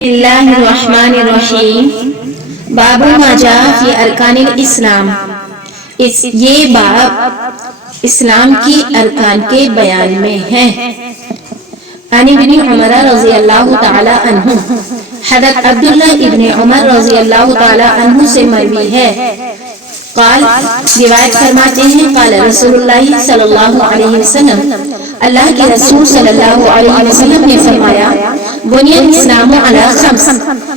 اللہ الرحمن الرحیم باب ما جاء فی ارکان الاسلام۔ یہ باب اسلام کی ارکان کے بیان میں ہے۔ عن ابن عمر رضی اللہ تعالی عنہ، حضرت عبداللہ ابن عمر رضی اللہ تعالی عنہ سے مروی ہے، قال روایت فرماتے ہیں قال رسول اللہ صلی اللہ علیہ وسلم، اللہ کے رسول صلی اللہ علیہ وسلم نے فرمایا، بنیاد اسلام علی خمس،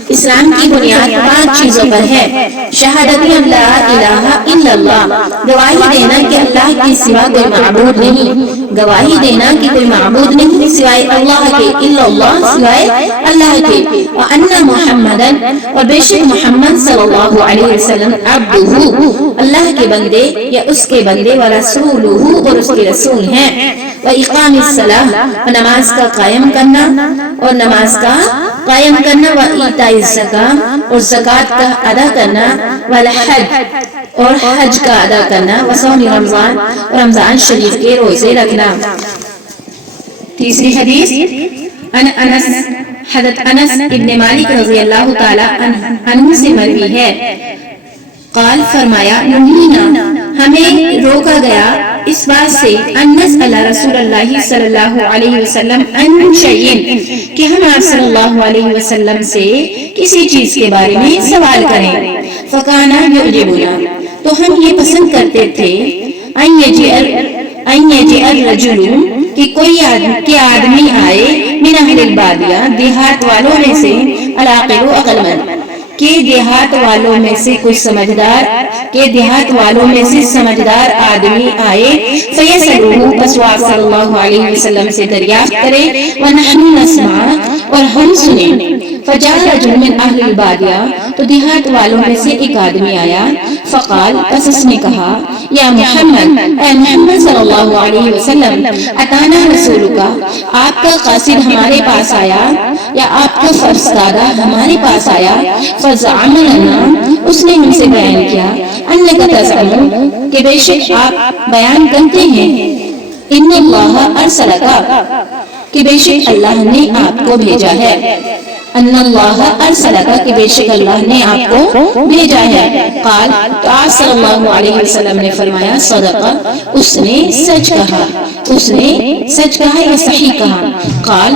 اسلام کی بنیاد 5 چیزوں پر ہے۔ شہادت لا الہ الا اللہ، گواہی دینا کہ اللہ کے سوا کوئی معبود نہیں، گواہی دینا کہ کوئی معبود نہیں سوائے اللہ کے، الا اللہ سوائے اللہ کے، وان محمدن، اور بے شک محمد صلی اللہ علیہ وسلم، عبدہ، اللہ کے بندے یا اس کے بندے، ورسولہ، اور اس کے رسول ہیں، واقام الصلاۃ، اور نماز کا قائم کرنا، اور نماز کا قائم کرنا، وایتاء الزکاۃ، اور زکوٰۃ کا ادا کرنا، والحج، اور حج کا ادا کرنا، وصوم رمضان، اور رمضان شریف کے روزے رکھنا۔ تیسری حدیث انس، حضرت انس ابن مالک رضی اللہ تعالی عنہ سے مروی ہے، قال فرمایا، نہینا، ہمیں روکا گیا اس بات سے، ان نسأل رسول اللہ صلی اللہ علیہ وسلم عن شیء، کہ ہم آپ صلی اللہ علیہ وسلم سے کسی چیز کے بارے میں سوال کریں، فکانا یعجبنا، تو ہم یہ پسند کرتے تھے، ان یجیء الرجل، کہ کوئی آدمی آئے، من اہل البادیہ، دیہات والوں میں سے، العاقل عقلمند، کہ دیہات والوں میں سے کوئی سمجھدار، کہ دیہات والوں میں سے سمجھدار آدمی آئے، فیسألہ، پس وہ صلی اللہ علیہ وسلم سے دریافت کرے، ونحن نسمع، اور ہم سنیں، فجاء رجل من اہل البادیہ، تو دیہات والوں میں سے ایک آدمی آیا، فقال، پس اس نے کہا، یا محمد، اے محمد صلی اللہ علیہ وسلم، اتانا رسولک، آپ کا قاصد ہمارے پاس آیا، یا آپ کا فرستادہ ہمارے پاس آیا، فزعم لنا، اس نے ہم سے بیان کیا، انک تزعم، کہ بے شک آپ بیان کرتے ہیں، ان اللہ ارسلک، کہ بے شک اللہ نے آپ کو بھیجا ہے، ان اللہ ارسلک، کہ بے شک اللہ نے آپ کو بھیجا ہے، قال، تو آپ صلی اللہ علیہ وسلم نے فرمایا، صدق، اس نے سچ کہا، اس نے سچ کہا یا صحیح کہا، قال،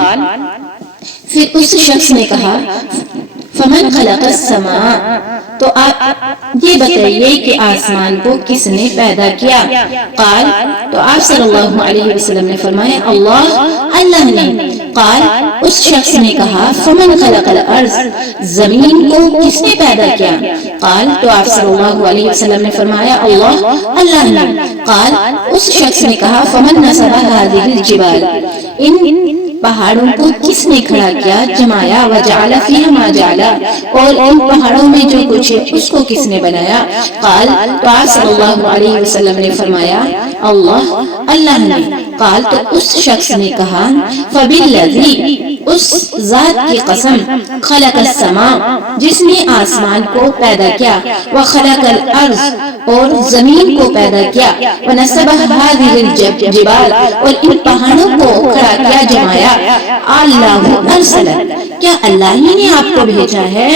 پھر اس شخص نے کہا، فمن خلق السماء، تو آپ یہ بتائیے کہ آسمان کو کس نے پیدا کیا، قال، تو آپ صلی اللہ علیہ وسلم نے فرمایا، اللہ نے، قال، اس شخص نے کہا، فمن خلق الارض، زمین کو کس نے پیدا کیا، قال، تو آپ صلی اللہ علیہ وسلم نے فرمایا، اللہ نے، قال، اس شخص نے کہا، فمن نصب هذه الجبال، ان پہاڑوں کو کس نے کھڑا کیا، جمایا، وجعل فیہا ما جعل، اور ان پہاڑوں میں جو کچھ ہے اس کو کس نے بنایا، قال، تو آپ صلی اللہ علیہ وسلم نے فرمایا، اللہ نے، قال، تو اس شخص نے کہا، فبالذی، اس ذات کی قسم، خلق السماء، جس نے آسمان کو پیدا کیا، وخلق الارض، اور زمین کو پیدا کیا، ونصب هذه الجبال، اور ان پہاڑوں کو کھڑا کیا، جمایا، اللہ ارسل، کیا اللہ ہی نے آپ کو بھیجا ہے،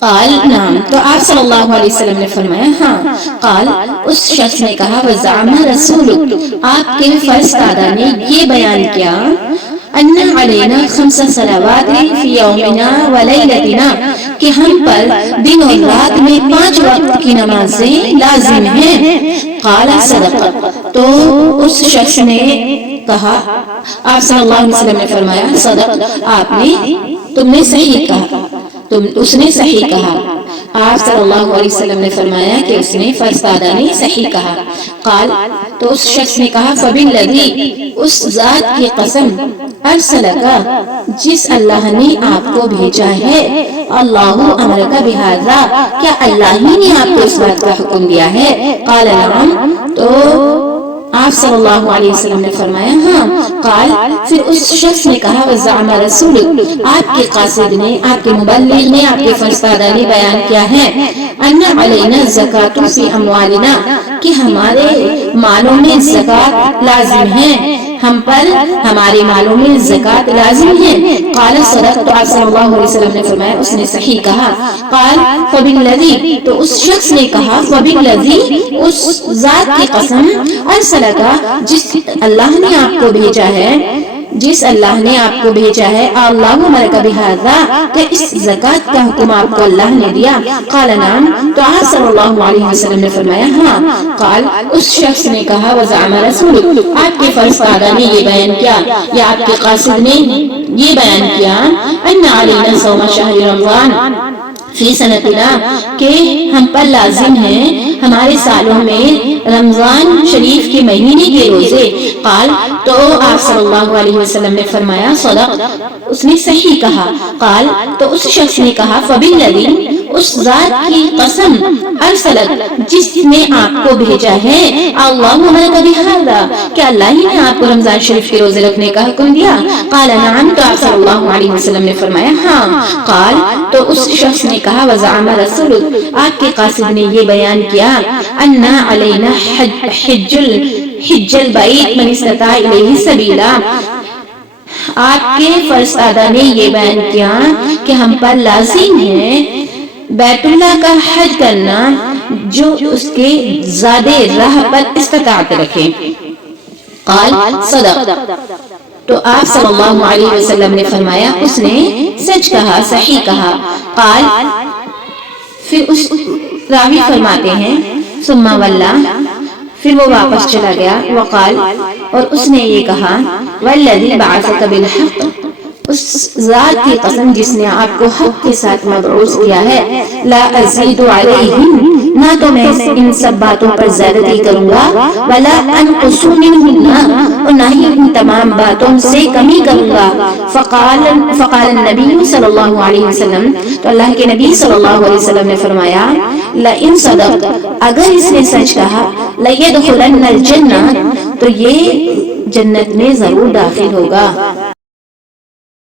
قال، نعم، تو آپ صلی اللہ علیہ وسلم نے فرمایا، ہاں، قال، اس شخص نے کہا، وزعم رسولک، آپ کے فرستادہ نے یہ بیان کیا، ان علینا 5 صلوات فی یومنا ولیلتنا، کہ ہم پر دن اور رات میں 5 وقت کی نمازیں لازم ہیں، قال، صدق، تو اس شخص نے کہا، آپ صلی اللہ علیہ وسلم نے فرمایا، صدق، تم نے صحیح کہا، اس نے صحیح کہا، آپ صلی اللہ علیہ وسلم نے فرمایا کہ اس نے فرستادہ نے صحیح کہا، قال، تو اس شخص نے کہا، فبالذی، اس ذات کی قسم، ارسلک، جس اللہ نے آپ کو بھیجا ہے، اللہ امرک بہذا، کیا اللہ ہی نے آپ کو اس بات کا حکم دیا ہے، قال، نعم، تو آپ صلی اللہ علیہ وسلم نے فرمایا، ہاں، قال، پھر اس شخص نے کہا، وزعم رسولک، آپ کے قاصد نے، آپ کے مبلغ نے، آپ کے فرستادہ نے بیان کیا ہے، ان علینا الزکاۃ فی اموالنا، کہ ہمارے مالوں میں زکوٰۃ لازم ہے، ہم پر ہمارے مالوں میں زکات لازم ہے. قال صدقت، تو آپ صلی اللہ علیہ وسلم نے فرمایا اس نے صحیح کہا. قال فبالذی، تو اس شخص نے کہا فبالذی، اس ذات کی قسم، ارسلک، جس اللہ نے آپ کو بھیجا ہے، جس اللہ نے آپ کو بھیجا ہے، اللہ امرک بہذا، کہ اس زکات کا حکم آپ کو اللہ نے دیا. قال نعم، تو آپ صلی اللہ علیہ وسلم نے فرمایا ہاں. قال، اس شخص نے کہا وزعم رسول، آپ کے فرزادہ نے یہ بیان کیا یا آپ کے قاصد نے یہ بیان کیا، ان علینا صوم شہر رمضان فی سنتنا، کہ ہم پر لازم ہے ہمارے سالوں میں رمضان شریف کے مہینے کے روزے. قال، تو آپ صلی اللہ علیہ وسلم نے فرمایا صدق، اس نے صحیح کہا. قال، تو اس شخص نے کہا فبالذی، اس ذات کی قسم، ارسلت، جس نے آپ کو بھیجا ہے، اللہ امرک بہذا، کہ اللہ ہی نے آپ کو رمضان شریف کے روزے رکھنے کا حکم دیا. قال نعم، تو آپ صلی اللہ علیہ وسلم نے فرمایا ہاں. قال، تو اس شخص نے کہا وزعم رسول، آپ کے قاصد نے یہ بیان کیا، ان علینا حج البیت من استطاع الیہ سبیلا، آپ کے فرزادہ نے یہ بیان کیا کہ ہم پر لازم ہے بیت اللہ کا حج کرنا جو اس کے زیادہ راہ پر استطاعت رکھے. قال صدق، تو آپ صلی اللہ علیہ وسلم نے فرمایا اس نے سچ کہا، صحیح کہا. قال، پھر اس راوی فرماتے ہیں ثم واللہ، پھر وہ واپس چلا گیا. وقال، اور اس نے یہ کہا والذی بعثک بالحق، اس ذات کی قسم جس نے آپ کو حق کے ساتھ مبعوث کیا ہے، لا ازید علیہم، نہ تو میں ان سب باتوں پر زیادتی کروں گا، ولا انقص منہن، اور نہ ہی ان تمام باتوں سے کمی کروں گا. فقال النبی صلی اللہ علیہ وسلم، تو اللہ کے نبی صلی اللہ علیہ وسلم نے فرمایا لئن صدق، اگر اس نے سچ کہا، لیدخلن الجنہ، تو یہ جنت میں ضرور داخل ہوگا.